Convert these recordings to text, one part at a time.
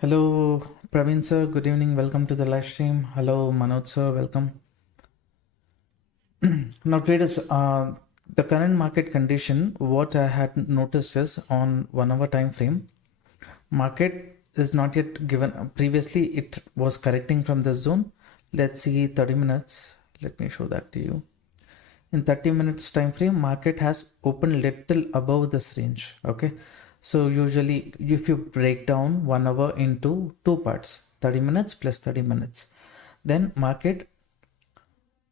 Hello, Praveen sir. Good evening. Welcome to the live stream. Hello, Manoj sir. Welcome. Now, traders, the current market condition, what I had noticed is on 1 hour time frame, market is not yet given. Previously, it was correcting from the zone. Let's see 30 minutes. Let me show that to you. In 30 minutes time frame, market has opened little above this range. Okay. So usually if you break down 1 hour into two parts, 30 minutes plus 30 minutes, then market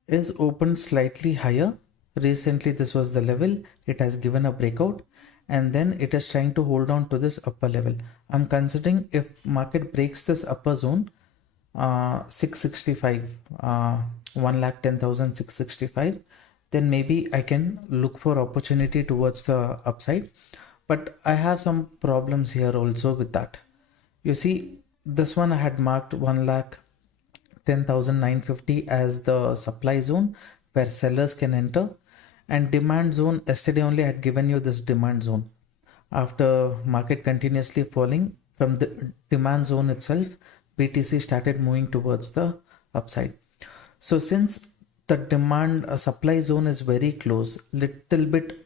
is opened slightly higher. Recently this was the level, it has given a breakout and then it is trying to hold on to this upper level. I'm considering if market breaks this upper zone, 665, 1,10,665, then maybe I can look for opportunity towards the upside. But I have some problems here also with that. You see, this one I had marked 1,10,950 as the supply zone where sellers can enter, and demand zone, yesterday only I had given you this demand zone. After market continuously falling from the demand zone itself, BTC started moving towards the upside. So since the demand supply zone is very close, little bit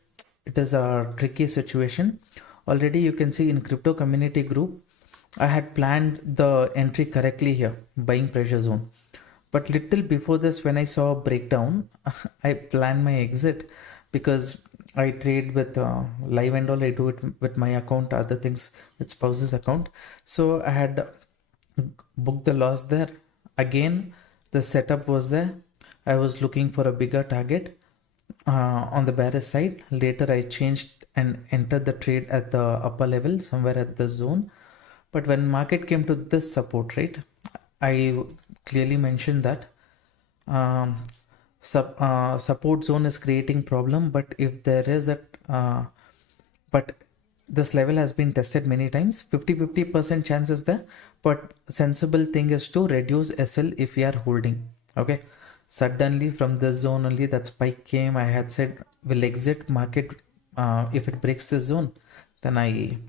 it is a tricky situation. Already you can see in crypto community group, I had planned the entry correctly here, buying pressure zone. But little before this, when I saw a breakdown, I planned my exit because I trade with live and all. I do it with my account, other things with spouse's account. So I had booked the loss there. Again, the setup was there. I was looking for a bigger target on the bearish side. Later, I changed and entered the trade at the upper level, somewhere at the zone. But when market came to this support rate, I clearly mentioned that support zone is creating problem. But if there is that, but this level has been tested many times, 50% chance is there. But sensible thing is to reduce SL if we are holding. Okay. Suddenly from this zone only that spike came. I had said will exit market if it breaks this zone. Then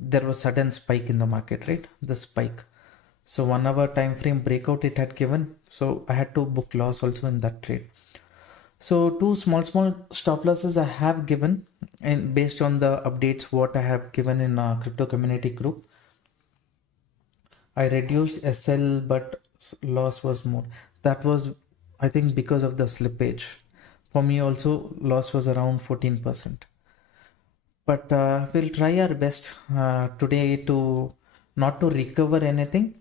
there was sudden spike in the market, right? The spike. So 1 hour time frame breakout it had given. So I had to book loss also in that trade. So two small stop losses I have given, and based on the updates what I have given in a crypto community group, I reduced SL, but loss was more. That was, I think, because of the slippage. For me also, loss was around 14%. But we'll try our best today to not to recover anything.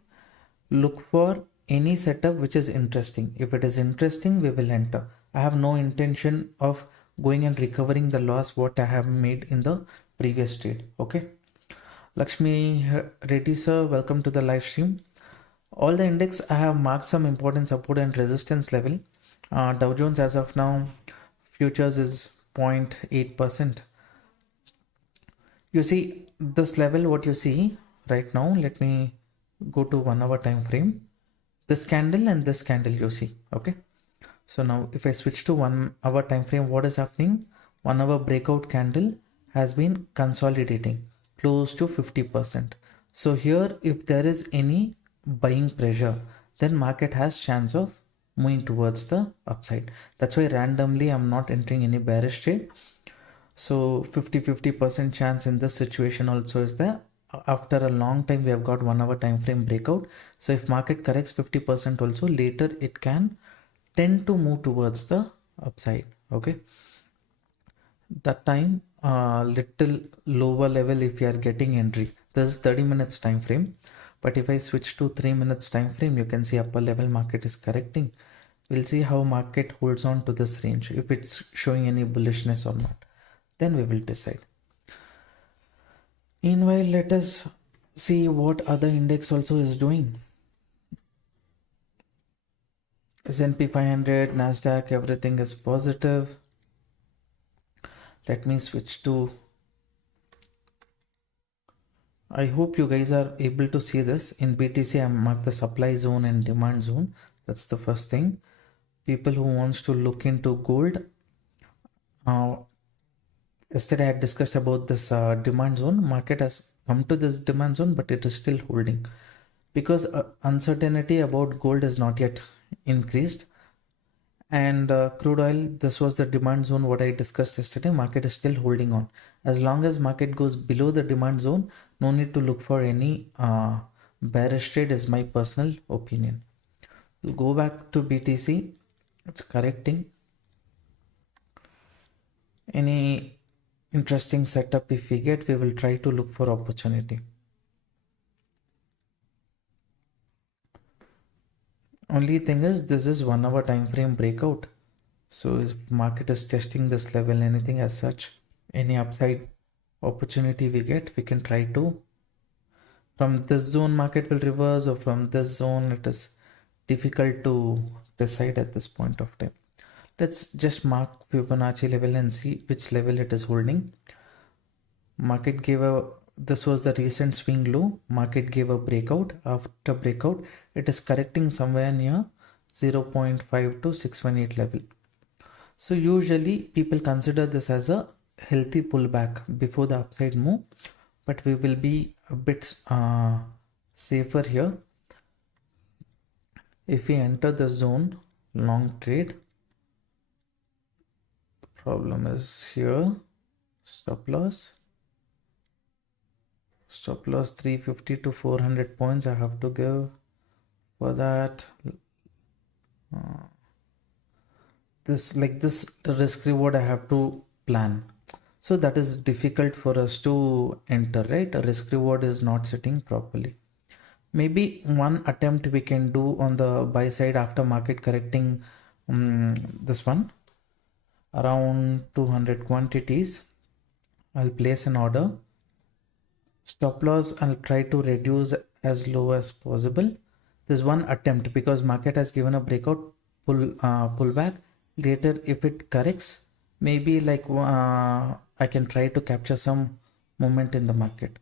Look for any setup which is interesting. If it is interesting, we will enter. I have no intention of going and recovering the loss what I have made in the previous trade. Okay. Lakshmi Reddy sir, welcome to the live stream. All the index I have marked some important support and resistance level. Dow Jones as of now, futures is 0.8%. You see this level, what you see right now, let me go to 1 hour time frame. This candle and this candle you see. Okay. So now if I switch to 1 hour time frame, what is happening? 1 hour breakout candle has been consolidating close to 50%. So here, if there is any buying pressure, then market has chance of moving towards the upside. That's why randomly I'm not entering any bearish trade. So 50% chance in this situation also is there. After a long time we have got 1 hour time frame breakout. So if market corrects 50% also, later it can tend to move towards the upside. Okay, that time little lower level if you are getting entry. This is 30 minutes time frame, but if I switch to 3 minutes time frame, you can see upper level market is correcting. We'll see how market holds on to this range, if it's showing any bullishness or not, then we will decide. Meanwhile, let us see what other index also is doing. S&P 500, Nasdaq, everything is positive. Let me switch to, I hope you guys are able to see this. In BTC, I marked the supply zone and demand zone. That's the first thing. People who wants to look into gold, Yesterday I had discussed about this demand zone. Market has come to this demand zone, but it is still holding because uncertainty about gold is not yet increased. And crude oil, this was the demand zone what I discussed yesterday. Market is still holding on. As long as market goes below the demand zone, no need to look for any bearish trade, is my personal opinion. We'll go back to BTC. It's correcting. Any interesting setup if we get, we will try to look for opportunity. Only thing is, this is 1 hour time frame breakout. So if market is testing this level, anything as such, any upside opportunity we get, we can try to. From this zone market will reverse, or from this zone, it is difficult to decide at this point of time. Let's just mark Fibonacci level and see which level it is holding. Market gave this was the recent swing low. Market gave a breakout. After breakout, it is correcting somewhere near 0.5 to 618 level. So usually people consider this as a healthy pullback before the upside move, but we will be a bit safer here. If we enter the zone long trade, the problem is here. Stop loss 350 to 400 points I have to give for that. The risk reward I have to plan. So that is difficult for us to enter, right? A risk reward is not sitting properly. Maybe one attempt we can do on the buy side after market correcting this one around 200 quantities. I'll place an order. Stop loss I'll try to reduce as low as possible. There's one attempt because market has given a breakout pullback. Later if it corrects, maybe like I can try to capture some movement in the market.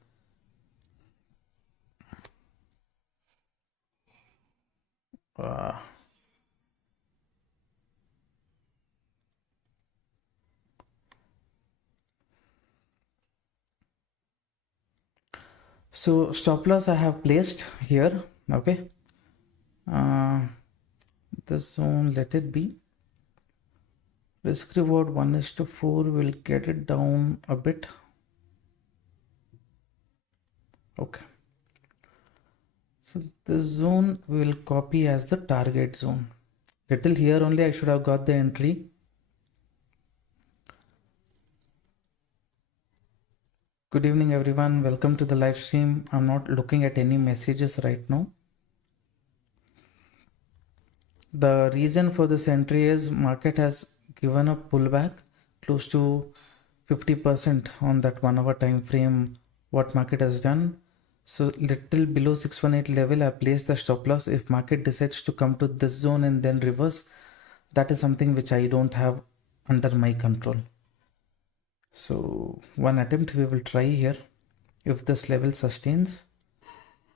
So stop loss I have placed here. Okay, this zone, let it be. Risk reward 1:4 will get it down a bit. Okay, so this zone we will copy as the target zone. Little here only I should have got the entry. Good evening everyone, welcome to the live stream. I'm not looking at any messages right now. The reason for this entry is market has given a pullback close to 50% on that 1 hour time frame. What market has done, so little below 618 level I placed the stop loss. If market decides to come to this zone and then reverse, that is something which I don't have under my control. So one attempt we will try here. If this level sustains,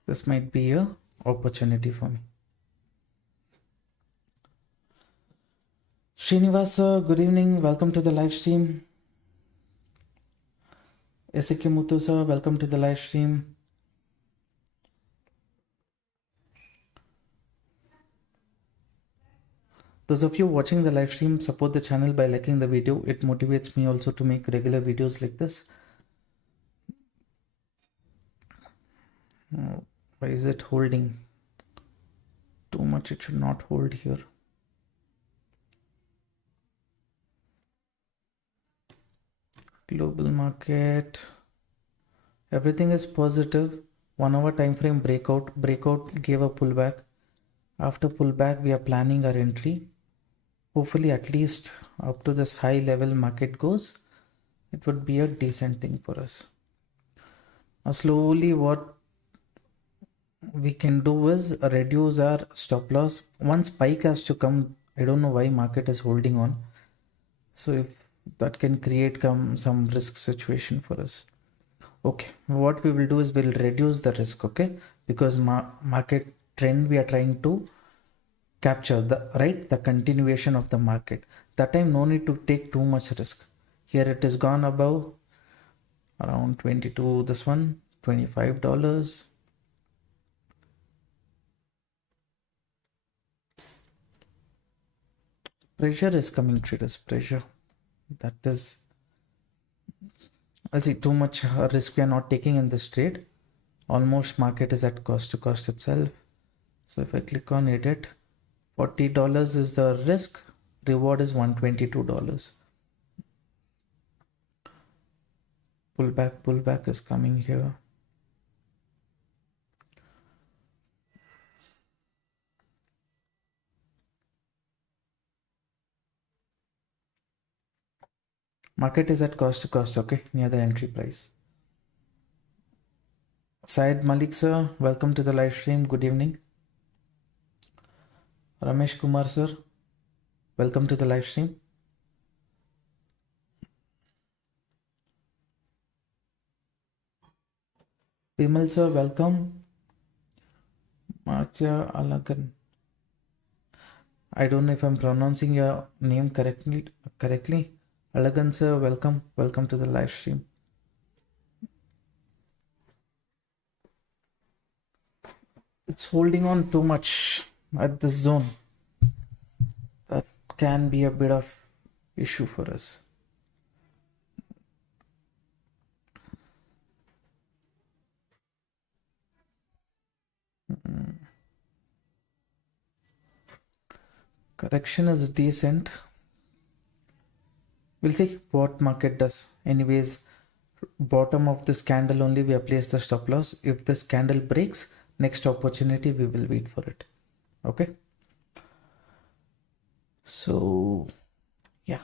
this might be a opportunity for me. Srinivasa, good evening, welcome to the live stream. Esike Muthu sir, welcome to the live stream. Those of you watching the live stream, support the channel by liking the video. It motivates me also to make regular videos like this. Why is it holding too much? It should not hold here. Global market, everything is positive. 1 hour time frame breakout gave a pullback. After pullback we are planning our entry. Hopefully at least up to this high level market goes, it would be a decent thing for us. Now slowly what we can do is reduce our stop loss. One spike has to come. I don't know why market is holding on. So if that can create some risk situation for us. Okay, what we will do is we'll reduce the risk. Okay, because market trend we are trying to capture the continuation of the market. That time no need to take too much risk. Here it is gone above around 22, this one $25. Pressure is coming, traders, pressure. That is, I'll see, too much risk we are not taking in this trade. Almost market is at cost to cost itself. So if I click on edit, $40 is the risk, reward is $122. Pullback is coming here. Market is at cost to cost, okay, near the entry price. Syed Malik sir, welcome to the live stream. Good evening. Ramesh Kumar sir, welcome to the live stream. Vimal sir, welcome. Marcia Alagan. I don't know if I'm pronouncing your name correctly. Alagan sir, welcome. Welcome to the live stream. It's holding on too much at this zone. That can be a bit of issue for us. Correction is decent. We'll see what market does. Anyways, bottom of this candle only we have placed the stop loss. If this candle breaks, next opportunity we will wait for it. Okay. So yeah,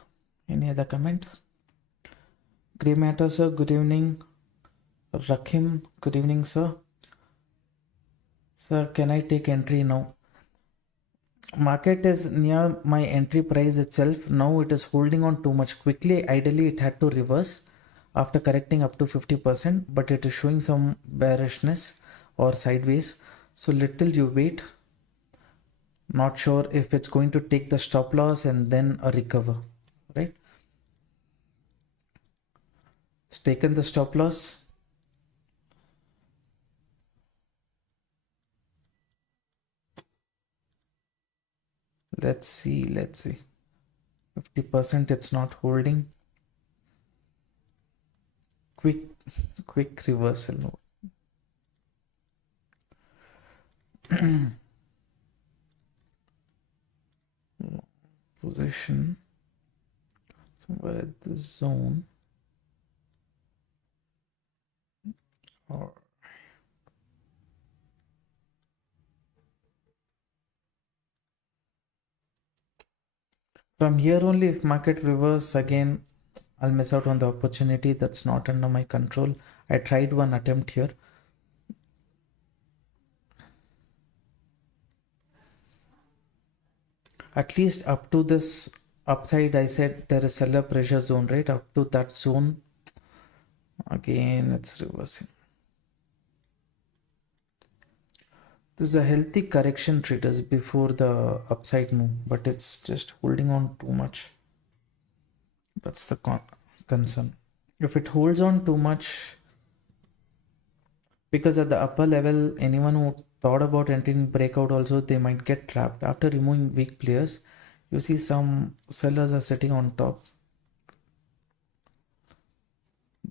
any other comment? Grey Matter sir, good evening. Rakim, good evening sir. Sir, can I take entry now? Market is near my entry price itself. Now it is holding on too much quickly. Ideally it had to reverse after correcting up to 50%, but it is showing some bearishness or sideways. So little you wait. Not sure if it's going to take the stop loss and then a recover, right? It's taken the stop loss. Let's see. 50% it's not holding. Quick reversal. Position somewhere at this zone. Or from here only, if market reverse again, I'll miss out on the opportunity. That's not under my control. I tried one attempt here. At least up to this upside, I said there is seller pressure zone, right? Up to that zone, again it's reversing. This is a healthy correction, traders, before the upside move, but it's just holding on too much. That's the concern. If it holds on too much, because at the upper level, anyone who thought about entering breakout also, they might get trapped. After removing weak players, you see some sellers are sitting on top.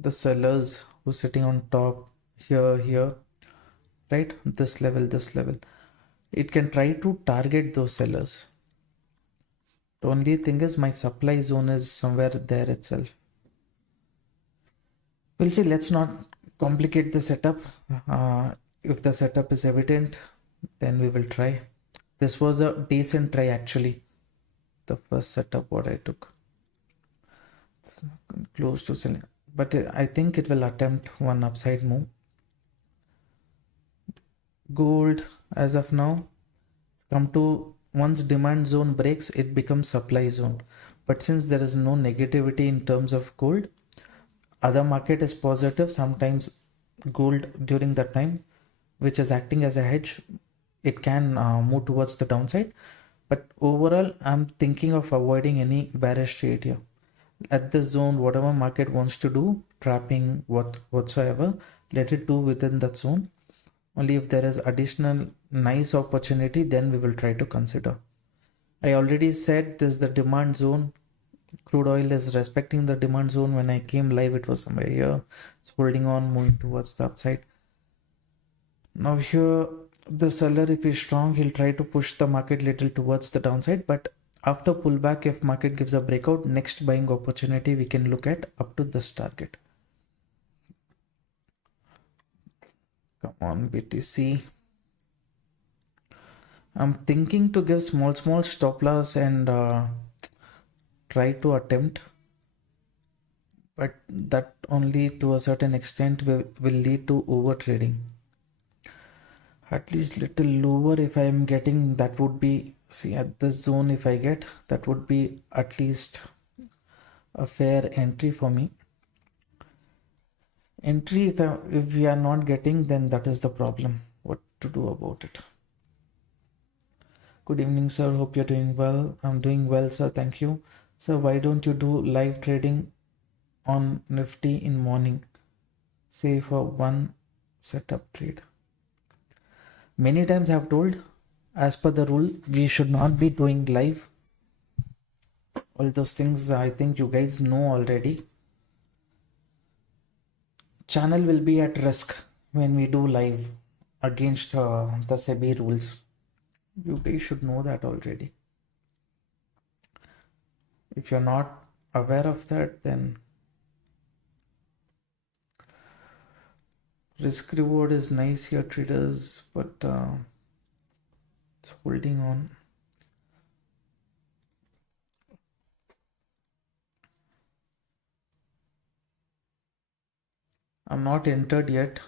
The sellers who sitting on top here, right? This level. It can try to target those sellers. The only thing is my supply zone is somewhere there itself. We'll see. Let's not complicate the setup. If the setup is evident, then we will try. This was a decent try actually. The first setup what I took. It's close to selling, but I think it will attempt one upside move. Gold as of now, it's come to, once demand zone breaks, it becomes supply zone. But since there is no negativity in terms of gold, other market is positive. Sometimes gold during that time, which is acting as a hedge, it can move towards the downside. But overall, I'm thinking of avoiding any bearish trade here. At this zone, whatever market wants to do, trapping, whatsoever, let it do within that zone. Only if there is additional nice opportunity, then we will try to consider. I already said this is the demand zone. Crude oil is respecting the demand zone. When I came live, it was somewhere here. It's holding on, moving towards the upside. Now here, the seller, if he's strong, he'll try to push the market little towards the downside. But after pullback, if market gives a breakout, next buying opportunity we can look at up to this target. Come on, BTC. I'm thinking to give small stop loss and try to attempt, but that only to a certain extent will lead to over trading. At least little lower if I am getting, that would be, see at this zone if I get, that would be at least a fair entry for me. Entry, if we are not getting, then that is the problem. What to do about it? Good evening, sir. Hope you're doing well. I'm doing well, sir. Thank you. Sir, why don't you do live trading on Nifty in morning? Say for one setup trade. Many times I have told, as per the rule, we should not be doing live. All those things I think you guys know already. Channel will be at risk when we do live against the SEBI rules. You guys should know that already. If you're not aware of that, then risk reward is nice here, traders, but it's holding on. I'm not entered yet,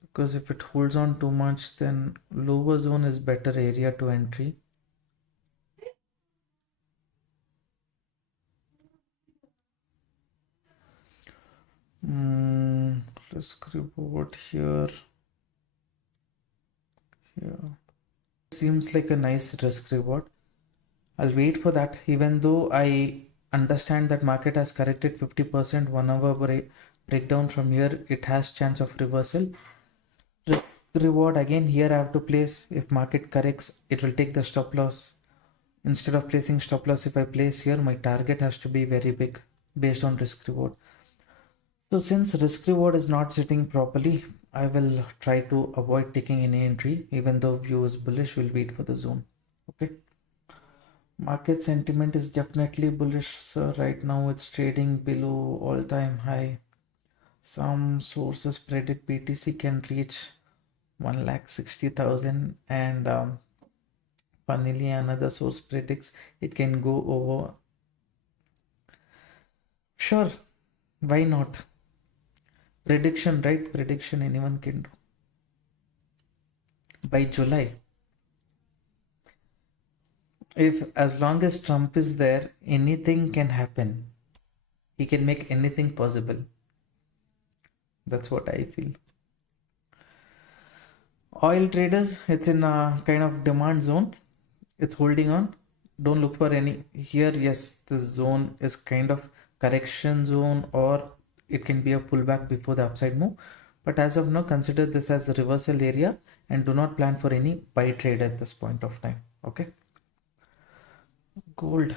because if it holds on too much, then lower zone is better area to entry. Risk reward here. Seems like a nice risk reward. I'll wait for that, even though I understand that market has corrected 50%, 1 hour breakdown from here, it has chance of reversal. Risk reward, again here I have to place, if market corrects, it will take the stop loss. Instead of placing stop loss, if I place here, my target has to be very big based on risk reward. So since risk reward is not sitting properly, I will try to avoid taking any entry. Even though view is bullish, we'll wait for the zone. Okay. Market sentiment is definitely bullish, sir. Right now it's trading below all-time high. Some sources predict BTC can reach 1,60,000, and funnily another source predicts it can go over. Sure, why not? Prediction, right? Prediction anyone can do. By July, if as long as Trump is there, anything can happen. He can make anything possible. That's what I feel. Oil traders, it's in a kind of demand zone. It's holding on. Don't look for any here. Yes, this zone is kind of correction zone, or it can be a pullback before the upside move. But as of now, consider this as a reversal area and do not plan for any buy trade at this point of time. Okay. Gold,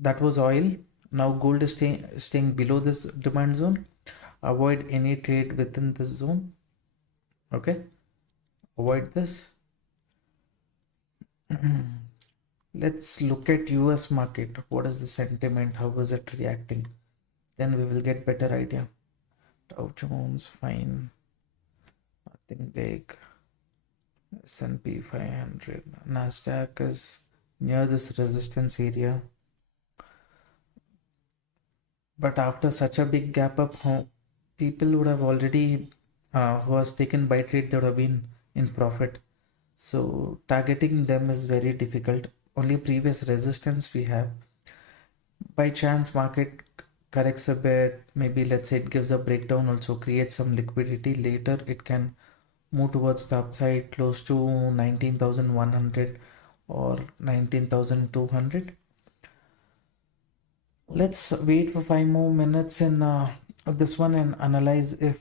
that was oil. Now gold is staying below this demand zone. Avoid any trade within this zone. Okay, avoid this. Let's look at US market. What is the sentiment? How is it reacting? Then we will get better idea. Dow Jones, fine. Nothing big. S&P 500. Nasdaq is near this resistance area. But after such a big gap up, people would have already, who has taken buy trade, they would have been in profit. So targeting them is very difficult. Only previous resistance we have. By chance market corrects a bit, maybe let's say it gives a breakdown, also creates some liquidity. Later it can move towards the upside close to 19,100 or 19,200. Let's wait for 5 more minutes in this one and analyze if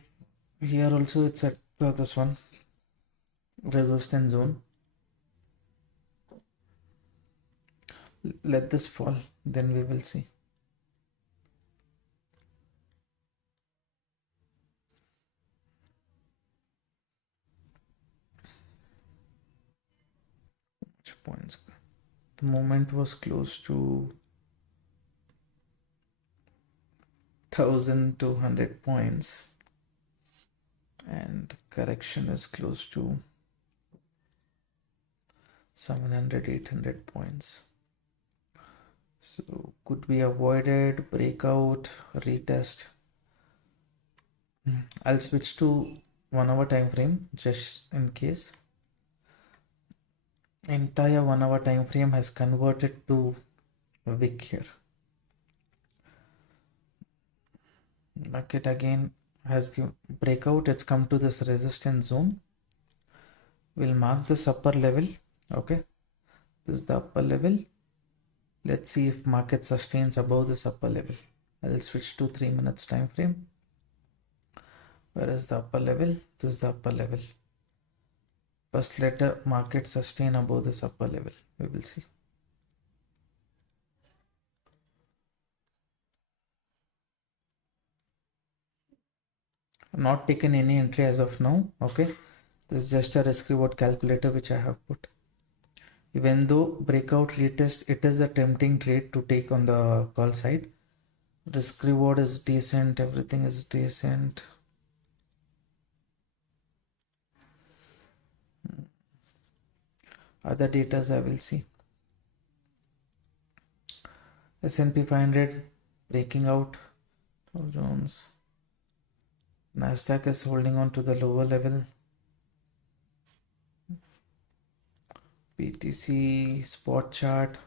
here also it's at this one resistance zone. Let this fall, then we will see. Which points? The moment was close to 1200 points and correction is close to 700 800 points. So could be avoided, breakout, retest. I'll switch to 1 hour time frame just in case. Entire 1 hour time frame has converted to a wick here. Market again has given breakout. It's come to this resistance zone. We'll mark this upper level. Okay, this is the upper level. Let's see if market sustains above this upper level. I'll switch to 3 minutes time frame. Where is the upper level? This is the upper level. First let the market sustain above this upper level. We will see. I've not taken any entry as of now. Okay, this is just a risk reward calculator which I have put. Even though breakout retest, it is a tempting trade to take on the call side. Risk reward is decent, everything is decent. Other data I will see. S&P 500 breaking out. Dow Jones. Nasdaq is holding on to the lower level. BTC spot chart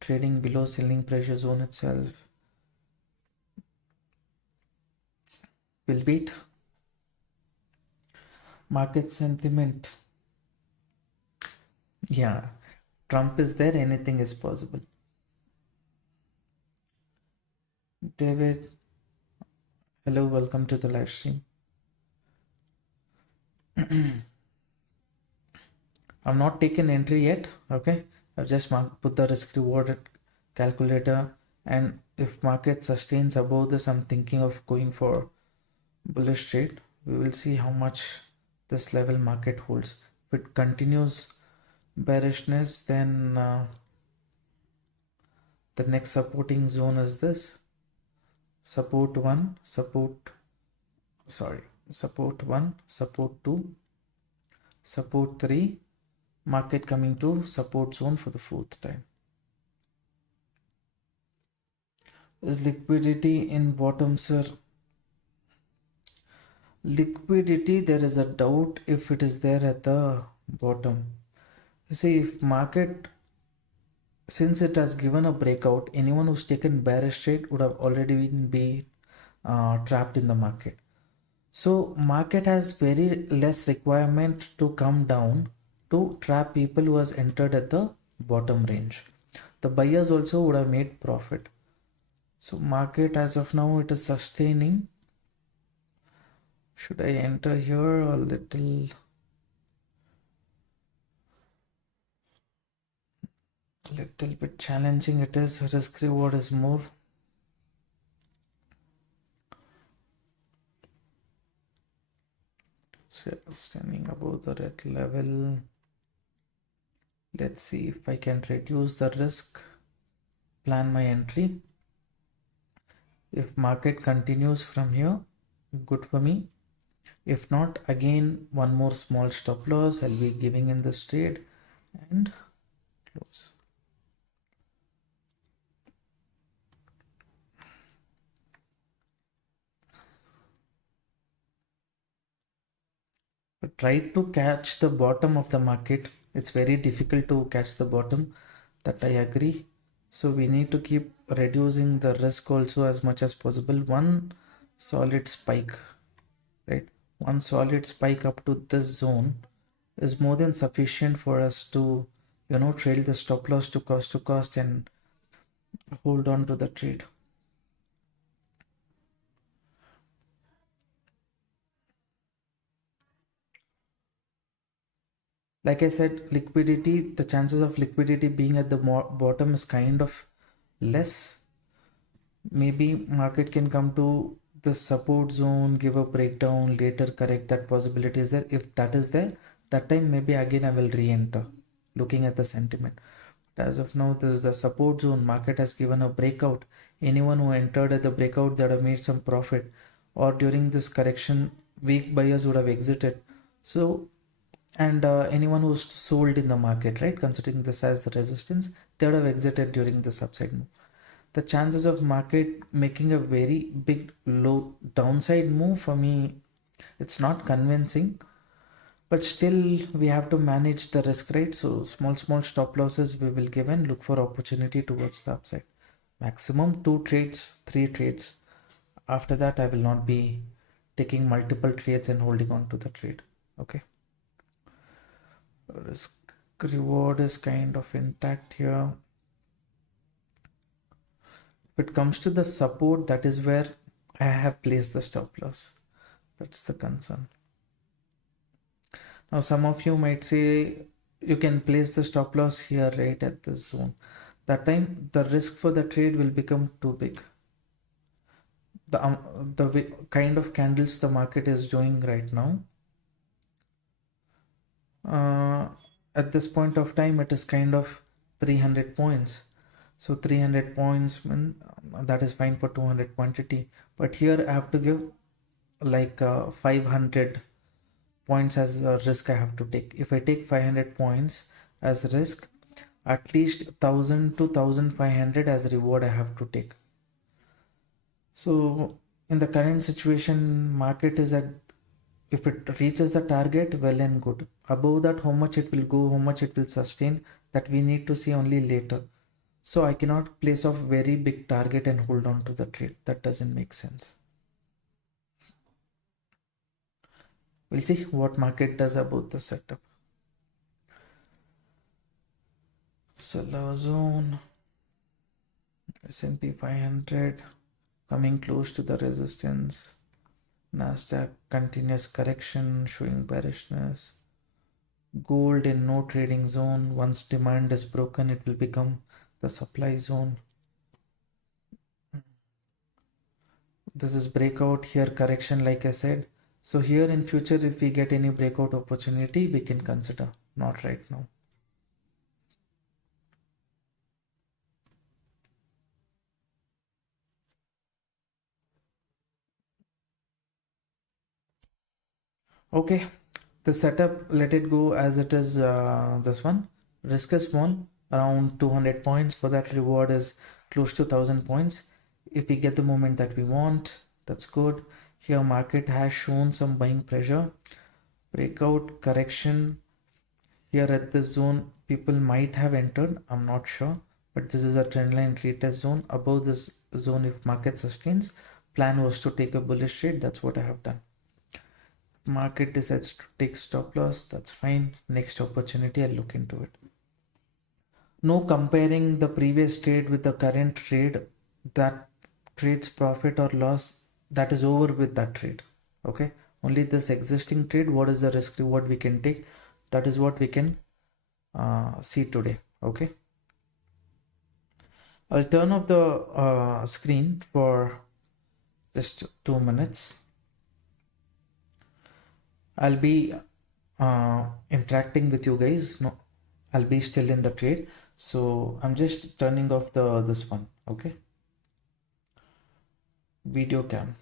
trading below selling pressure zone itself. We'll wait. Market sentiment. Yeah, Trump is there, anything is possible. David, hello, welcome to the live stream. I've not taken entry yet. Okay, I've just put the risk reward calculator, and if market sustains above this, I'm thinking of going for bullish trade. We will see how much this level market holds. If it continues bearishness, then the next supporting zone is this support 1, support 1, support 2, support 3, market coming to support zone for the 4th time. Is liquidity in bottom, sir? Liquidity, there is a doubt if it is there at the bottom. You see, if market, since it has given a breakout, anyone who's taken bearish trade would have already been trapped in the market. So market has very less requirement to come down to trap people who has entered at the bottom range. The buyers also would have made profit. So market as of now, it is sustaining. Should I enter here or little bit challenging it is? Risk reward is more. So standing above the red level. Let's see if I can reduce the risk, plan my entry. If market continues from here, good for me. If not, again, one more small stop loss. I'll be giving in this trade and close. But try to catch the bottom of the market. It's very difficult to catch the bottom, that I agree. So we need to keep reducing the risk also as much as possible. One solid spike, right? One solid spike up to this zone is more than sufficient for us to, trail the stop loss to cost and hold on to the trade. Like I said, liquidity, the chances of liquidity being at the bottom is kind of less. Maybe market can come to the support zone, give a breakdown, later correct. That possibility is there. If that is there, that time maybe again I will re-enter looking at the sentiment. But as of now, this is the support zone. Market has given a breakout. Anyone who entered at the breakout, that have made some profit, or during this correction, weak buyers would have exited. So, and anyone who's sold in the market, right, considering this as the resistance, they would have exited during this upside move. The chances of market making a very big low downside move, for me, it's not convincing. But still, we have to manage the risk, right? So small stop losses we will give and look for opportunity towards the upside. Maximum 2 trades, 3 trades. After that, I will not be taking multiple trades and holding on to the trade. Okay, risk reward is kind of intact here. If it comes to the support, that is where I have placed the stop loss. That's the concern. Now, some of you might say you can place the stop loss here right at this zone. That time, the risk for the trade will become too big. The kind of candles the market is doing right now, at this point of time, it is kind of 300 points. So 300 points, that is fine for 200 quantity. But here I have to give like 500 points as a risk I have to take. If I take 500 points as risk, at least 1000 to 1500 as reward I have to take. So in the current situation, market is at, if it reaches the target, well and good. Above that, how much it will go, how much it will sustain, that we need to see only later. So I cannot place off very big target and hold on to the trade. That doesn't make sense. We'll see what market does about the setup. Seller zone, S&P 500 coming close to the resistance. Nasdaq continuous correction showing bearishness. Gold in no trading zone. Once demand is broken, it will become the supply zone. This is breakout here, correction, like I said. So here in future, if we get any breakout opportunity, we can consider. Not right now. Okay, the setup, let it go as it is. This one, risk is small, around 200 points. For that, reward is close to 1000 points. If we get the movement that we want, that's good. Here market has shown some buying pressure, breakout, correction. Here at this zone, people might have entered, I'm not sure, but this is a trendline retest zone. Above this zone, if market sustains, plan was to take a bullish trade. That's what I have done. Market decides to take stop loss, that's fine. Next opportunity, I'll look into it. No comparing the previous trade with the current trade. That trade's profit or loss, that is over with that trade. Okay, only this existing trade, what is the risk reward we can take, that is what we can see today. Okay, I'll turn off the screen for just 2 minutes. I'll be interacting with you guys. No, I'll be still in the trade, so I'm just turning off this one. Okay, video cam.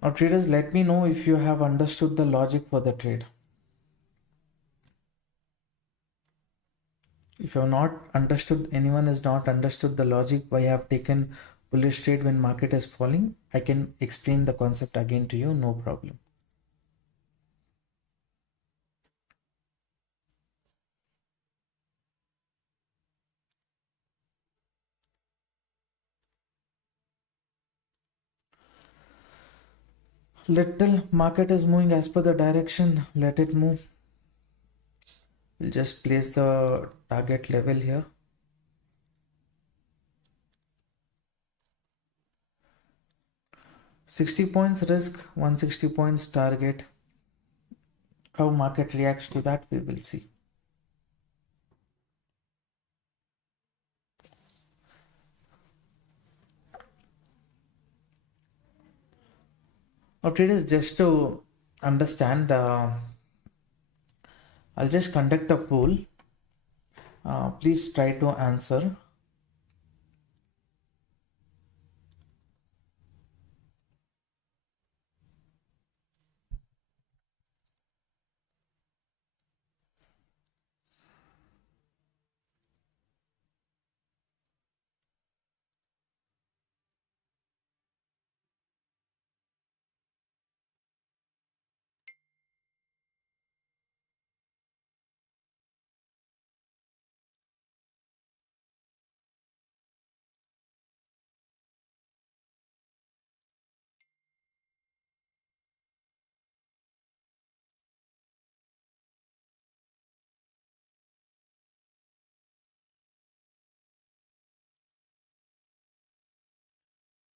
Now traders, let me know if you have understood the logic for the trade. If you have not understood, anyone has not understood the logic why I have taken bullish trade when market is falling, I can explain the concept again to you, no problem. Little market is moving as per the direction, let it move. We'll just place the target level here. 60 points risk, 160 points target. How market reacts to that, we will see. Now traders, just to understand, I'll just conduct a poll. Please try to answer.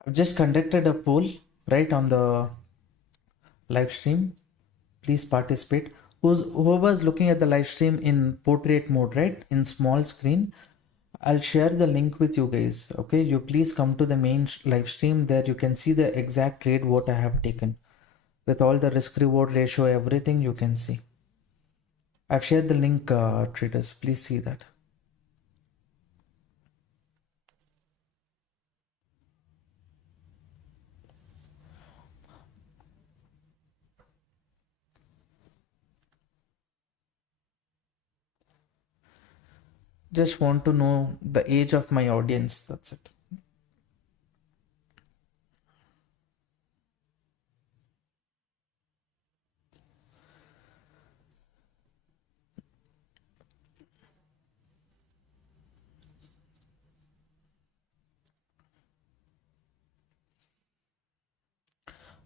I've just conducted a poll right on the live stream. Please participate. Whoever's looking at the live stream in portrait mode, right, in small screen, I'll share the link with you guys. Okay, you please come to the main live stream. There you can see the exact trade what I have taken with all the risk reward ratio, everything you can see. I've shared the link, traders. Please see that. Just want to know the age of my audience. That's it.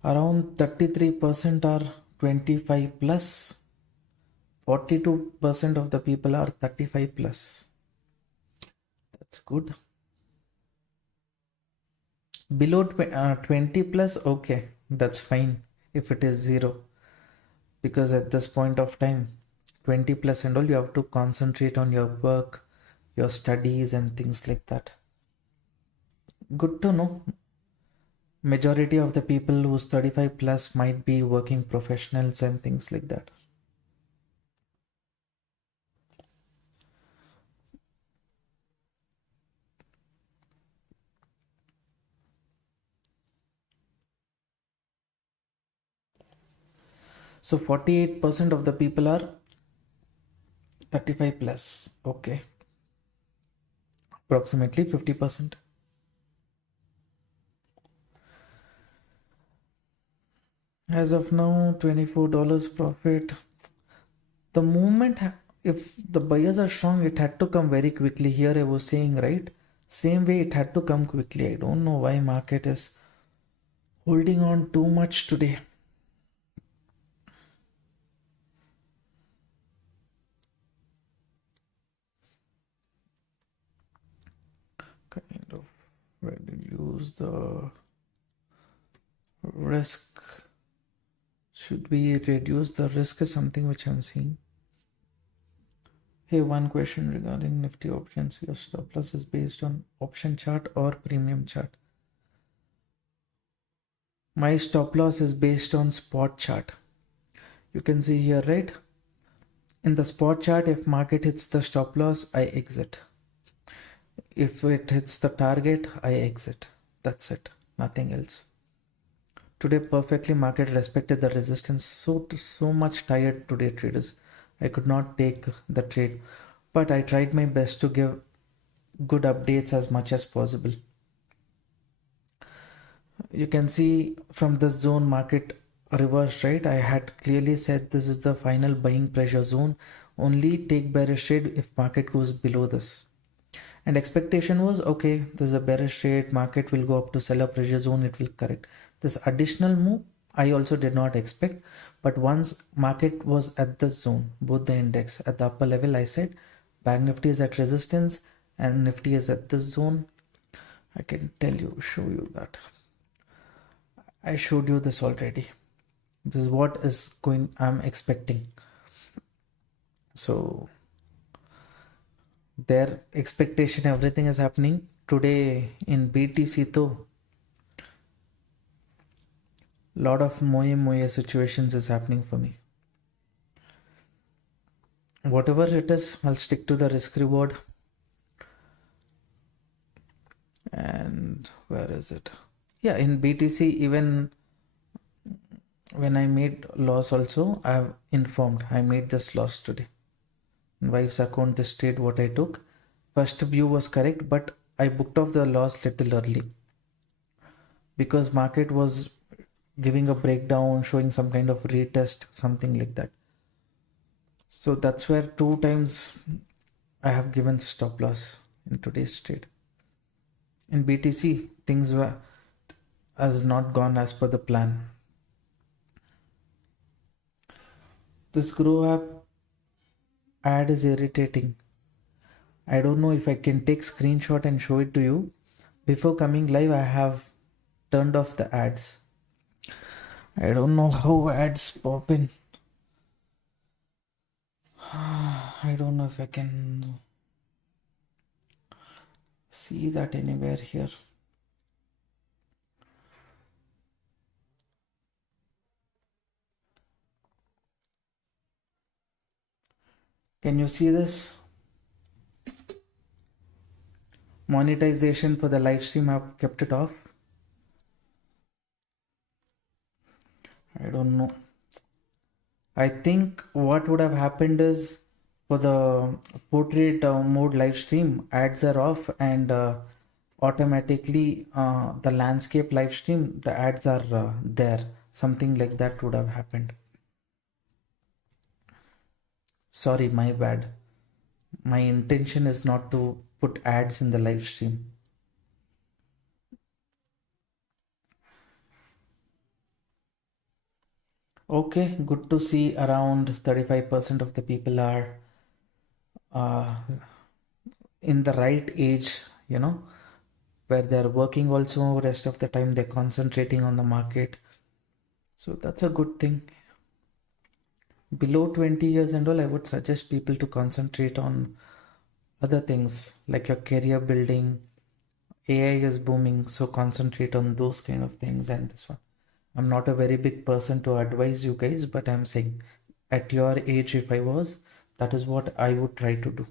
Around 33% are 25 plus. 42% of the people are 35 plus. That's good. Below 20 plus, okay, that's fine if it is 0. Because at this point of time, 20 plus and all, you have to concentrate on your work, your studies and things like that. Good to know. Majority of the people who's 35 plus might be working professionals and things like that. So 48% of the people are 35 plus. Okay. Approximately 50%. As of now, $24 profit. The moment, if the buyers are strong, it had to come very quickly. Here I was saying, right? Same way it had to come quickly. I don't know why market is holding on too much today. Kind of reduce the risk. Should we reduce the risk is something which I'm seeing. Hey, one question regarding Nifty options. Your stop loss is based on option chart or premium chart? My stop loss is based on spot chart. You can see here, right? In the spot chart, if market hits the stop loss, I exit. If it hits the target, I exit. That's it. Nothing else. Today, perfectly market respected the resistance. So much tired today, traders. I could not take the trade, but I tried my best to give good updates as much as possible. You can see from the zone market reversed, right? I had clearly said this is the final buying pressure zone. Only take bearish trade if market goes below this. And expectation was, okay, there's a bearish trade, market will go up to seller pressure zone, it will correct. This additional move, I also did not expect. But once market was at this zone, both the index at the upper level, I said, Bank Nifty is at resistance and Nifty is at this zone. I can tell you, show you that. I showed you this already. This is what is going, I'm expecting. So their expectation, everything is happening today in BTC though. Lot of moye situations is happening for me. Whatever it is, I'll stick to the risk reward. And where is it? Yeah, in BTC, even when I made loss also, I've informed I made this loss today. In wife's account, this trade what I took. First view was correct, but I booked off the loss little early because market was giving a breakdown, showing some kind of retest, something like that. So that's where 2 times I have given stop loss in today's trade. In BTC, things were has not gone as per the plan. This grow app ad is irritating. I don't know if I can take screenshot and show it to you. Before coming live, I have turned off the ads. I don't know how ads pop in. I don't know if I can see that anywhere here. Can you see this? Monetization for the live stream, I've kept it off. I don't know. I think what would have happened is for the portrait mode live stream, ads are off, and automatically the landscape live stream, the ads are there. Something like that would have happened. Sorry, my bad. My intention is not to put ads in the live stream. Okay, good to see around 35% of the people are in the right age, where they're working also, rest of the time they're concentrating on the market. So that's a good thing. Below 20 years and all, I would suggest people to concentrate on other things like your career building. AI is booming, so concentrate on those kind of things. And this one, I'm not a very big person to advise you guys, but I'm saying at your age, if I was, that is what I would try to do.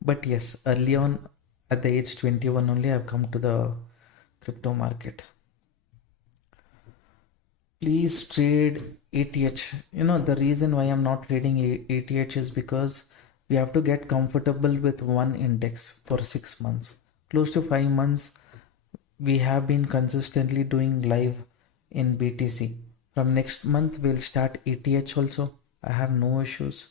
But yes, early on at the age 21 only, I've come to the crypto market. Please trade ATH. The reason why I'm not trading ATH is because we have to get comfortable with one index for 6 months. Close to 5 months, we have been consistently doing live in BTC. From next month, we'll start ATH also. I have no issues.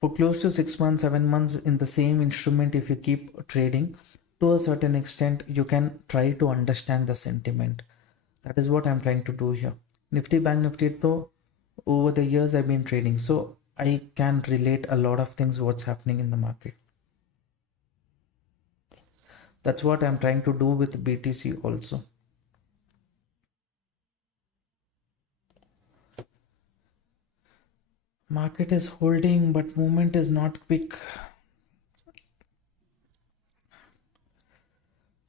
For close to 6 months, 7 months in the same instrument, if you keep trading, to a certain extent, you can try to understand the sentiment. That is what I'm trying to do here. Nifty Bank Nifty, though, over the years I've been trading, so I can relate a lot of things what's happening in the market. That's what I'm trying to do with BTC also. Market is holding, but movement is not quick.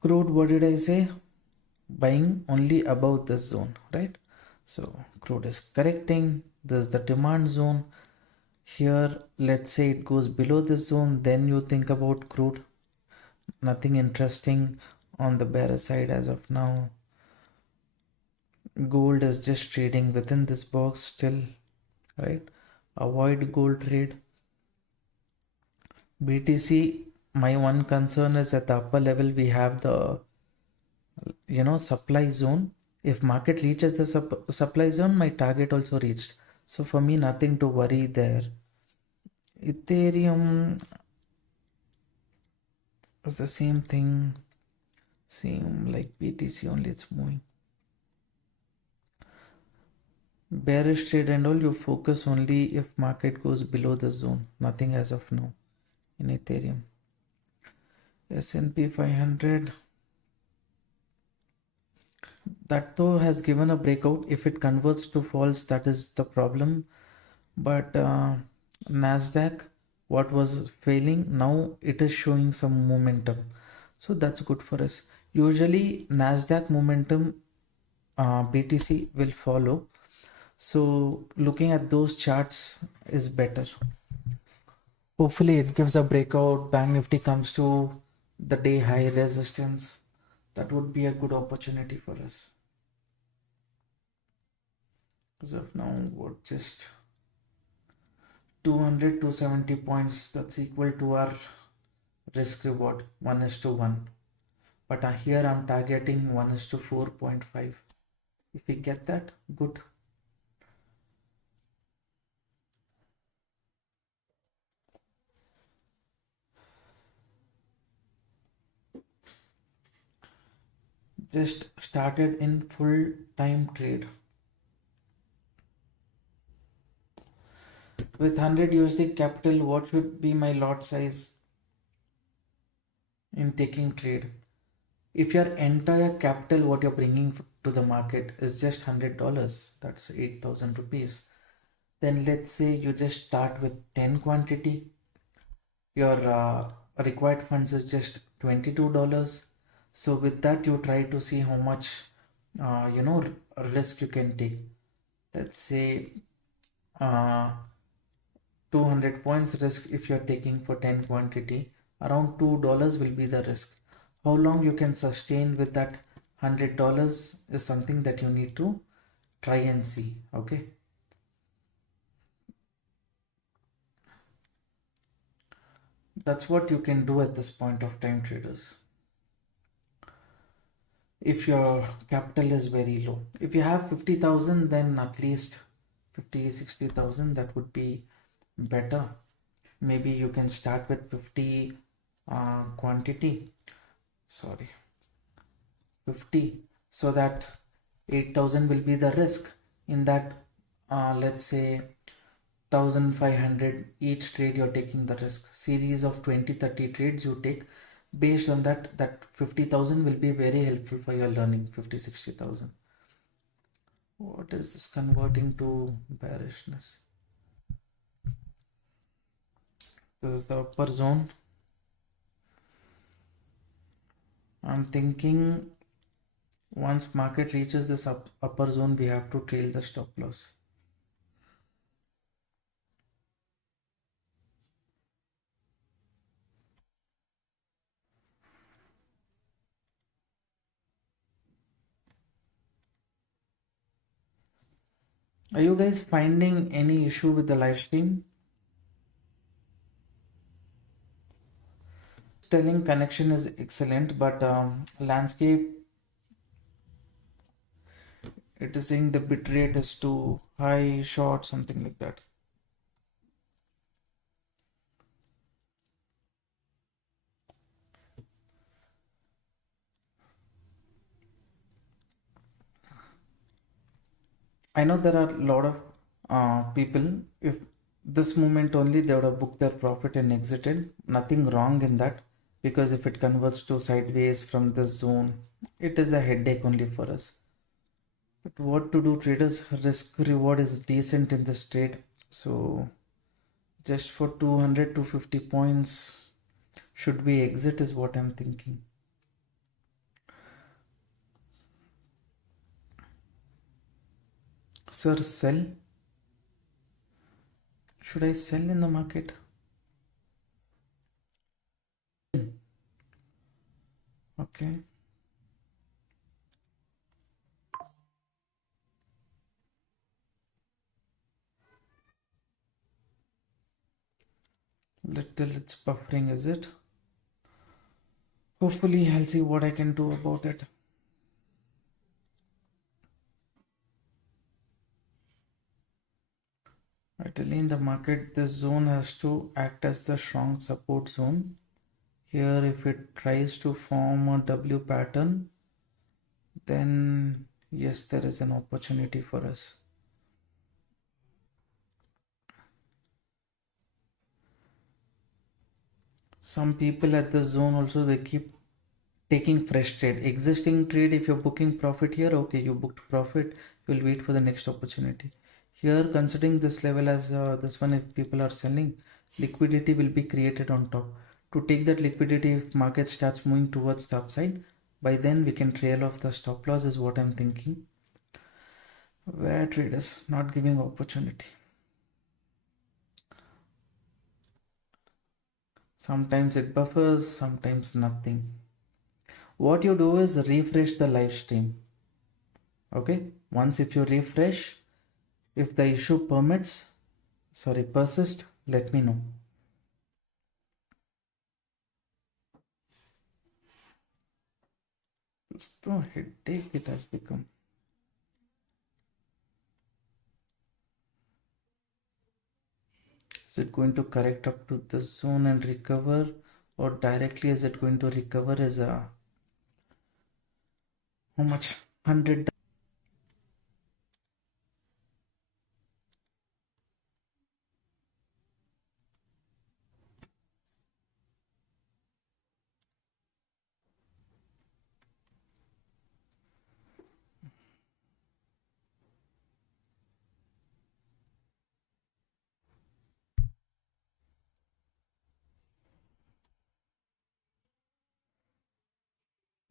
Crude, what did I say? Buying only above this zone, right? So crude is correcting. This is the demand zone. Here, let's say it goes below this zone, then you think about crude. Nothing interesting on the bearish side as of now. Gold is just trading within this box still, right? Avoid gold trade. BTC, my one concern is at the upper level we have the supply zone. If market reaches the supply zone, my target also reached. So for me, nothing to worry there. Ethereum is the same thing, same like BTC, only it's moving. Bearish trade and all, you focus only if market goes below the zone. Nothing as of now in Ethereum. S&P 500, that though has given a breakout. If it converts to false, that is the problem. But Nasdaq, what was failing, now it is showing some momentum, so that's good for us. Usually Nasdaq momentum, BTC will follow, so looking at those charts is better. Hopefully it gives a breakout, Bank Nifty comes to the day high resistance. That would be a good opportunity for us. As of now, what, just 200 270 points, that's equal to our risk reward 1:1. But here I'm targeting 1:4.5. If we get that, good. Just started in full time trade with 100 USD capital. What should be my lot size in taking trade? If your entire capital, what you're bringing to the market, is just $100, that's 8,000 rupees, then let's say you just start with 10 quantity. Your required funds is just $22. So with that, you try to see how much risk you can take. Let's say 200 points risk. If you're taking for 10 quantity, around $2 will be the risk. How long you can sustain with that $100 is something that you need to try and see. Okay, that's what you can do at this point of time, traders. If your capital is very low, if you have 50,000, then at least 50-60,000, that would be better. Maybe you can start with 50 quantity, sorry, 50, so that 8,000 will be the risk. In that, let's say 1,500 each trade, you're taking the risk. Series of 20-30 trades you take. Based on that 50,000 will be very helpful for your learning. 50-60,000. What is this converting to bearishness? This is the upper zone. I'm thinking once market reaches this upper zone, we have to trail the stop loss. Are you guys finding any issue with the live stream? Telling connection is excellent, but landscape, it is saying the bit rate is too high, short, something like that. I know there are a lot of people, if this moment only they would have booked their profit and exited. Nothing wrong in that, because if it converts to sideways from this zone, it is a headache only for us. But what to do, traders? Risk reward is decent in this trade, so just for 200-250 points, should we exit is what I'm thinking. Sir, sell? Should I sell in the market? Okay. Little it's buffering, is it? Hopefully I'll see what I can do about it. Ideally in the market, this zone has to act as the strong support zone. Here if it tries to form a W pattern, then yes, there is an opportunity for us. Some people at the zone also, they keep taking fresh trade. Existing trade, if you're booking profit here, okay, you booked profit, you'll wait for the next opportunity. Here, considering this level as this one, if people are selling, liquidity will be created on top. To take that liquidity, if market starts moving towards the upside, by then we can trail off the stop loss, is what I'm thinking. Where traders not giving opportunity. Sometimes it buffers, sometimes nothing. What you do is refresh the live stream. Okay, once if you refresh, if the issue persist, let me know. It's the headache it has become. Is it going to correct up to the zone and recover, or directly is it going to recover as a how much 100?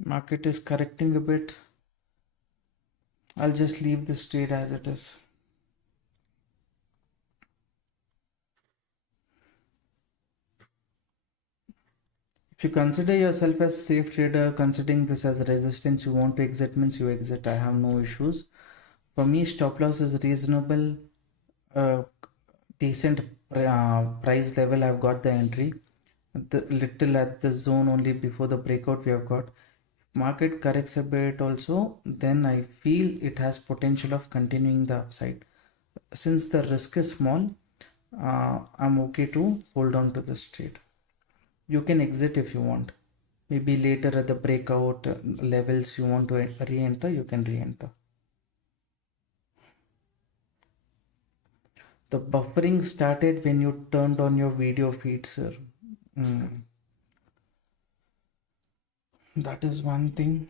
Market is correcting a bit. I'll just leave this trade as it is. If you consider yourself as safe trader, considering this as a resistance, you want to exit means you exit. I have no issues. For me, stop loss is reasonable, decent price level. I've got the entry, the little at the zone only before the breakout we have got. Market corrects a bit also, then I feel it has potential of continuing the upside. Since the risk is small, I'm okay to hold on to this trade. You can exit if you want. Maybe later at the breakout levels you want to re-enter, you can re-enter. The buffering started when you turned on your video feed, sir. That is one thing.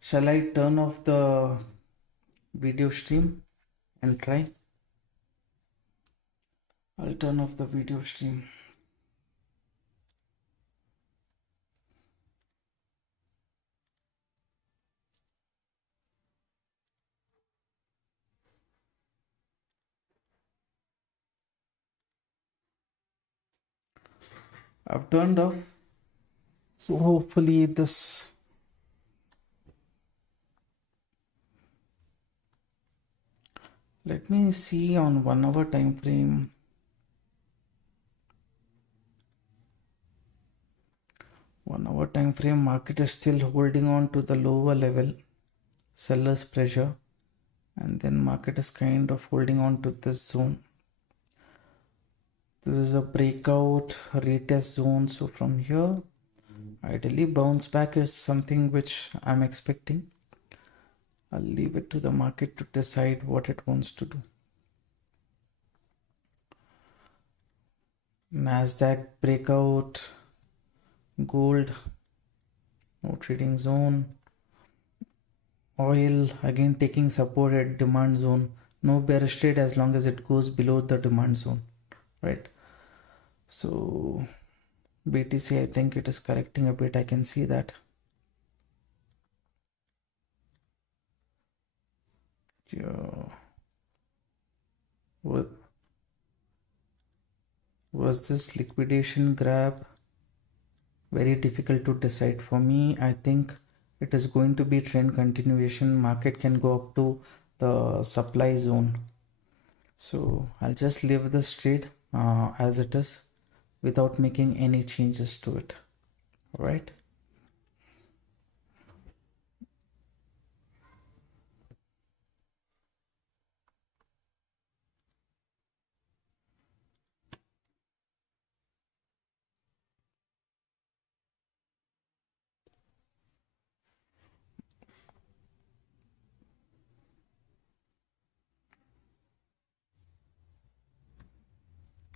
Shall I turn off the video stream and try? I'll turn off the video stream. I've turned off. So hopefully this. Let me see on 1 hour time frame. 1 hour time frame, market is still holding on to the lower level, seller's pressure, and then market is kind of holding on to this zone. This is a breakout retest zone, so from here ideally bounce back is something which I'm expecting. I'll leave it to the market to decide what it wants to do. Nasdaq breakout, gold, no trading zone, oil again taking support at demand zone, no bearish trade as long as it goes below the demand zone, right? So BTC, I think it is correcting a bit. I can see that. Yeah. Was this liquidation grab very difficult to decide? For me, I think it is going to be trend continuation. Market can go up to the supply zone. So I'll just leave this trade as it is without making any changes to it. All right.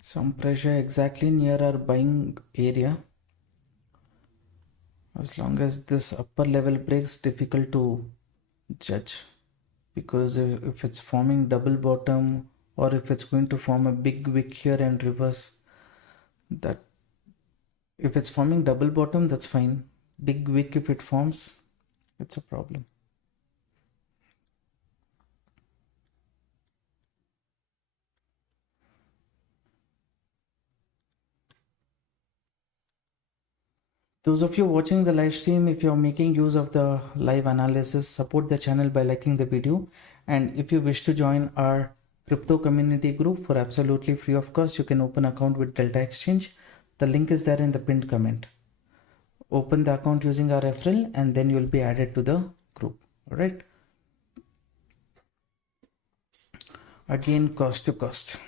Some pressure exactly near our buying area. As long as this upper level breaks, difficult to judge, because if it's forming double bottom, or if it's going to form a big wick here and reverse, that if it's forming double bottom, that's fine. Big wick, if it forms, it's a problem. Those of you watching the live stream, if you're making use of the live analysis, support the channel by liking the video. And if you wish to join our crypto community group for absolutely free of cost, you can open an account with Delta Exchange. The link is there in the pinned comment. Open the account using our referral and then you'll be added to the group. All right. Again, cost to cost.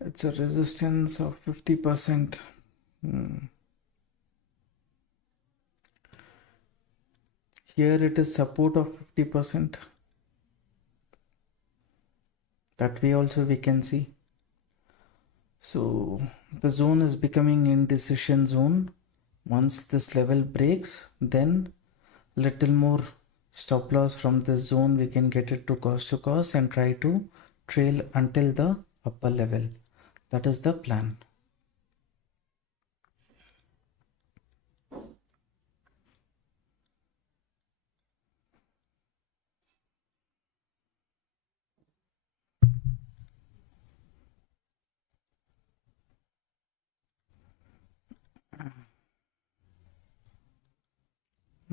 It's a resistance of 50%. Here it is support of 50%. That way also we can see. So the zone is becoming indecision zone. Once this level breaks, then little more stop loss from this zone, we can get it to cost and try to trail until the upper level. That is the plan.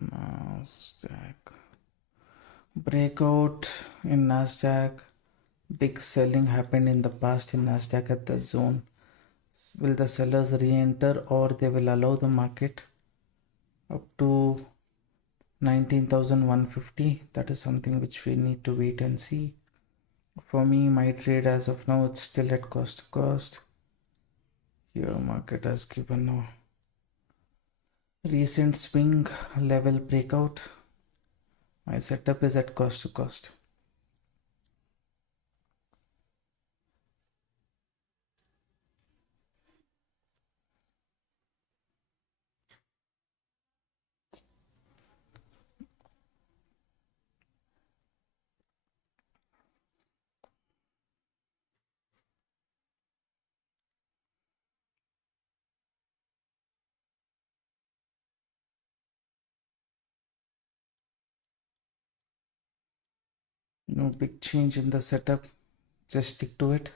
Nasdaq breakout in Nasdaq. Big selling happened in the past in Nasdaq at the zone. Will the sellers re-enter, or they will allow the market up to 19,150? That is something which we need to wait and see. For me, my trade as of now, it's still at cost to cost. Here market has given a recent swing level breakout. My setup is at cost to cost. No big change in the setup, just stick to it.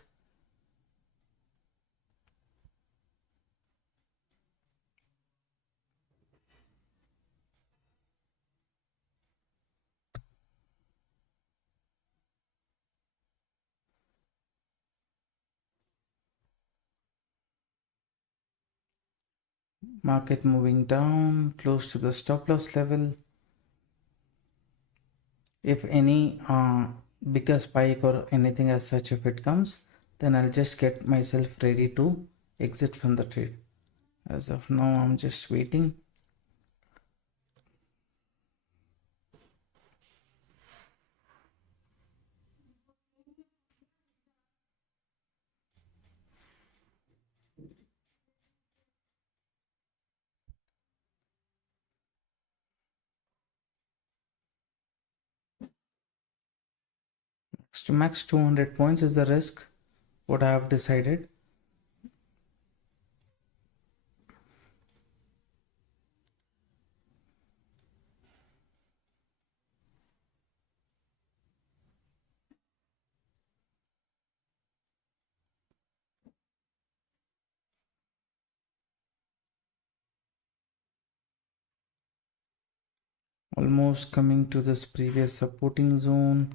Market moving down close to the stop loss level. If any bigger spike or anything as such, if it comes, then I'll just get myself ready to exit from the trade. As of now, I'm just waiting. Max 200 points is the risk, what I have decided. Almost coming to this previous supporting zone.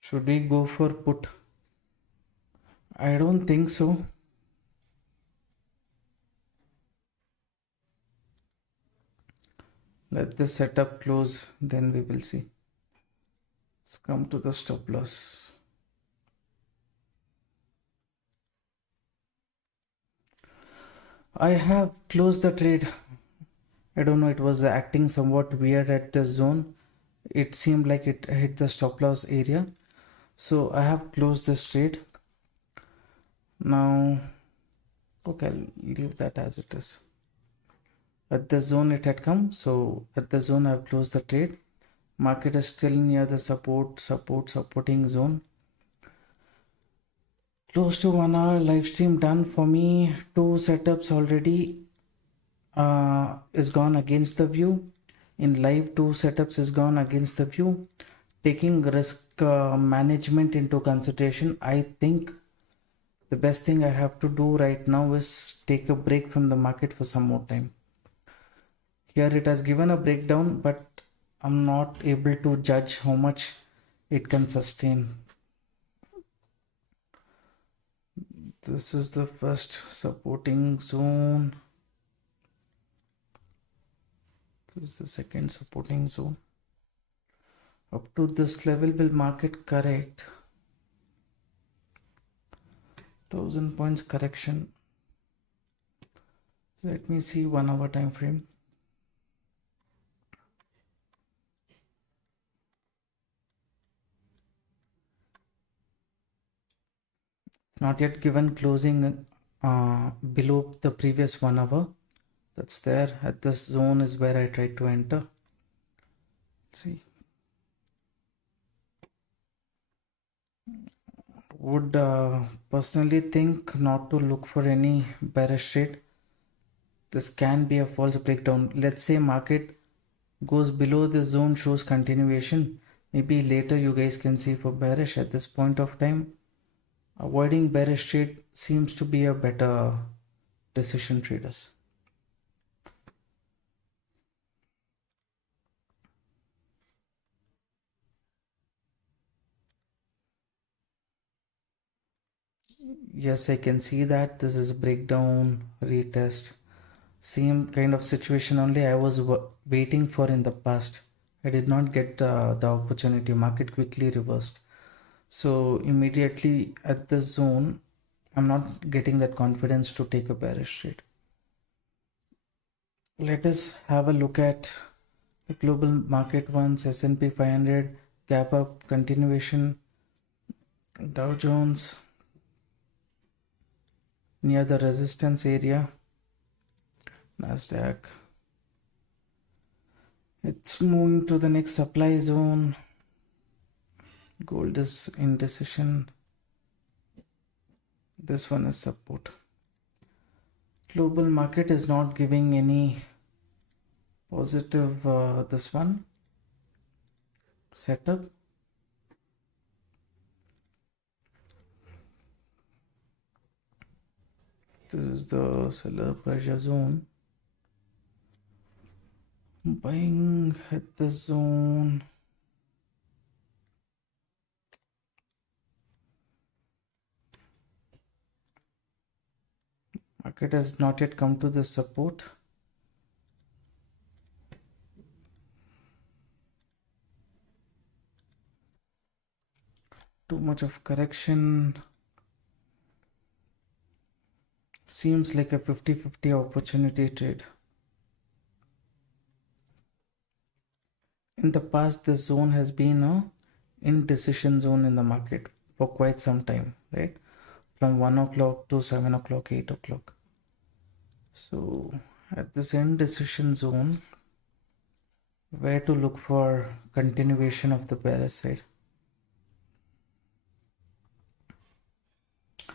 Should we go for put? I don't think so. Let this setup close, then we will see. Let's come to the stop loss. I have closed the trade. I don't know, it was acting somewhat weird at the zone. It seemed like it hit the stop loss area, so I have closed this trade. Now, okay, I'll leave that as it is. At the zone it had come, so at the zone I've closed the trade. Market is still near the supporting zone. Close to 1 hour live stream done for me. 2 setups already is gone against the view. In live, 2 setups is gone against the view. Taking risk management into consideration, I think the best thing I have to do right now is take a break from the market for some more time. Here it has given a breakdown, but I'm not able to judge how much it can sustain. This is the first supporting zone. This is the second supporting zone. Up to this level will market correct. 1000 points correction. Let me see 1 hour time frame. Not yet given closing below the previous 1 hour. That's there. At this zone is where I tried to enter. Let's see. Would personally think not to look for any bearish trade. This can be a false breakdown. Let's say market goes below this zone, shows continuation. Maybe later you guys can see for bearish. At this point of time, avoiding bearish trade seems to be a better decision, traders. Yes, I can see that this is a breakdown, retest. Same kind of situation only I was waiting for in the past. I did not get the opportunity. Market quickly reversed. So immediately at the zone, I'm not getting that confidence to take a bearish trade. Let us have a look at the global market once. S&P 500, gap up, continuation. Dow Jones near the resistance area. Nasdaq, it's moving to the next supply zone. Gold is indecision. This one is support. Global market is not giving any positive this one setup. This is the seller pressure zone. Buying at the zone. Market has not yet come to the support. Too much of correction. Seems like a 50-50 opportunity trade. In the past, this zone has been a indecision zone in the market for quite some time, right? From 1 o'clock to 7 o'clock, 8 o'clock. So at this indecision zone, where to look for continuation of the bearish side?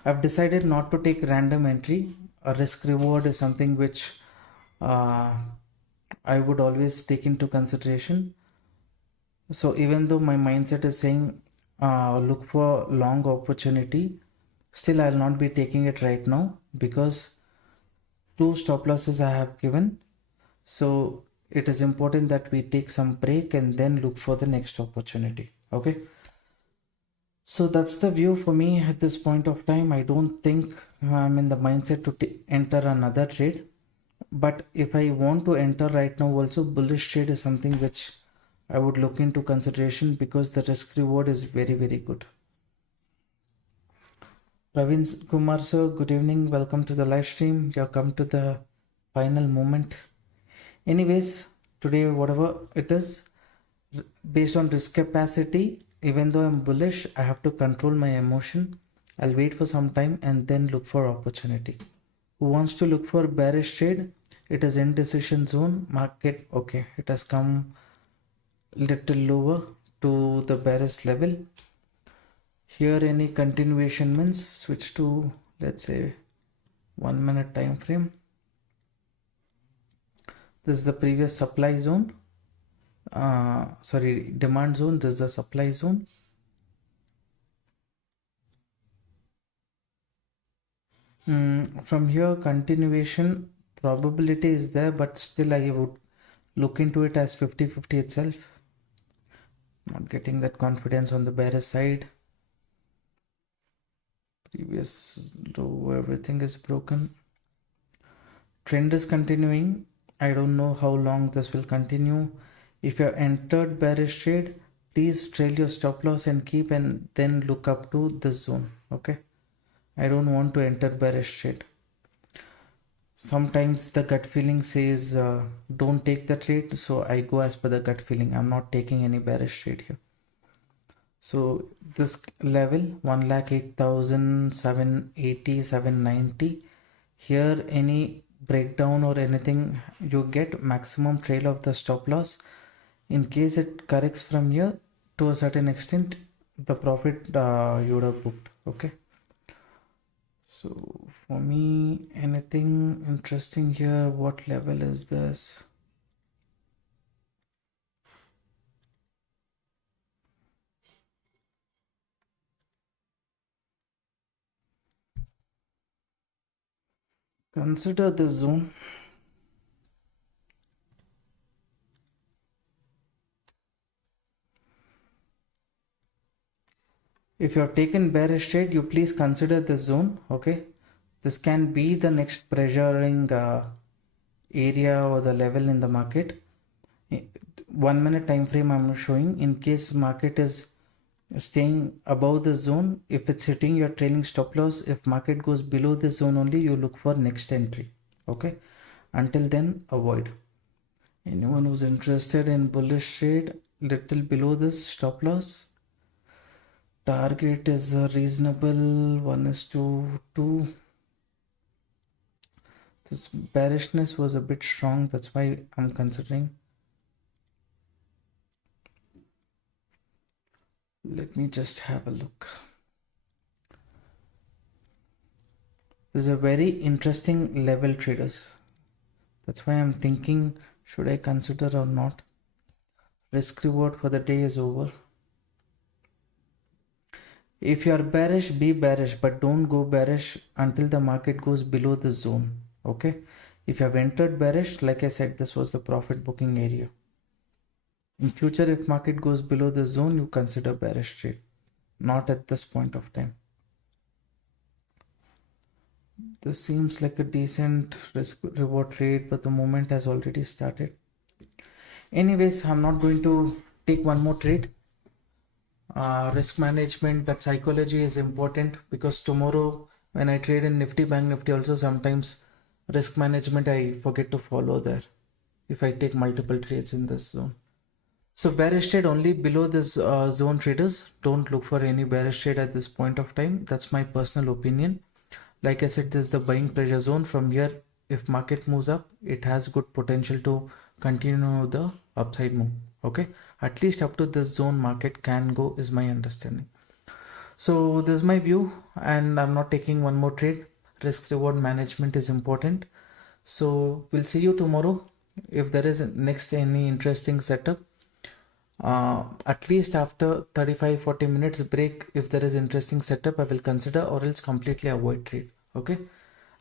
I've decided not to take random entry. A risk reward is something which I would always take into consideration. So even though my mindset is saying look for long opportunity, still I'll not be taking it right now because 2 stop losses I have given. So it is important that we take some break and then look for the next opportunity. Okay. So that's the view for me at this point of time. I don't think I'm in the mindset to enter another trade. But if I want to enter right now also, bullish trade is something which I would look into consideration because the risk reward is very, very good. Praveen Kumar sir, good evening. Welcome to the live stream. You have come to the final moment. Anyways, today, whatever it is, based on risk capacity, even though I'm bullish, I have to control my emotion. I'll wait for some time and then look for opportunity. Who wants to look for bearish trade? It is indecision zone. Market, okay, it has come little lower to the bearish level. Here any continuation means switch to, let's say, 1 minute time frame. This is the previous supply zone. Demand zone. This is the supply zone. From here continuation probability is there, but still I would look into it as 50-50 itself. Not getting that confidence on the bearish side. Previous low, everything is broken. Trend is continuing. I don't know how long this will continue. If you have entered bearish trade, please trail your stop loss and keep, and then look up to this zone. Okay, I don't want to enter bearish trade. Sometimes the gut feeling says don't take the trade, so I go as per the gut feeling. I'm not taking any bearish trade here. So this level 1,08,780, 790. Here any breakdown or anything, you get maximum trail of the stop loss. In case it corrects from here to a certain extent, the profit you would have booked. Okay, so for me, anything interesting here? What level is this? Consider the zone. If you have taken bearish trade, you please consider the zone. Okay, this can be the next pressuring area or the level in the market. 1 minute time frame I'm showing. In case market is staying above the zone, if it's hitting your trailing stop loss, if market goes below this zone only, you look for next entry. Okay, until then avoid. Anyone who's interested in bullish trade, little below this stop loss, target is a reasonable 1:2. This bearishness was a bit strong, that's why I'm considering. Let me just have a look. This is a very interesting level, traders. That's why I'm thinking, should I consider or not? Risk reward for the day is over. If you are bearish, be bearish, but don't go bearish until the market goes below the zone. Okay, if you have entered bearish, like I said, this was the profit booking area. In future, if market goes below the zone, you consider bearish trade, not at this point of time. This seems like a decent risk reward trade, but the moment has already started. Anyways, I'm not going to take one more trade. Risk management, that psychology is important, because tomorrow when I trade in Nifty, Bank Nifty also, sometimes risk management I forget to follow there if I take multiple trades in this zone. So bearish trade only below this zone, traders. Don't look for any bearish trade at this point of time. That's my personal opinion. Like I said, this is the buying pressure zone. From here, if market moves up, it has good potential to continue the upside move. Okay, at least up to this zone market can go, is my understanding. So this is my view, and I'm not taking one more trade. Risk reward management is important. So we'll see you tomorrow. If there is next any interesting setup, at least after 35-40 minutes break, if there is interesting setup, I will consider, or else completely avoid trade. Okay,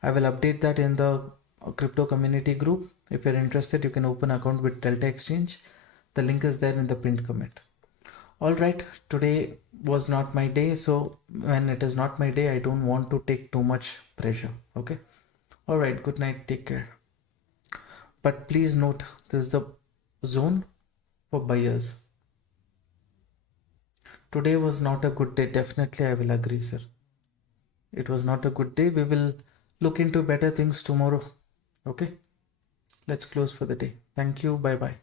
I will update that in the crypto community group. If you're interested, you can open account with Delta Exchange. The link is there in the pinned comment. All right, today was not my day, so when it is not my day, I don't want to take too much pressure. Okay, all right, good night, take care. But please note, this is the zone for buyers. Today was not a good day, definitely I will agree, sir. It was not a good day. We will look into better things tomorrow. Okay, let's close for the day. Thank you. Bye bye.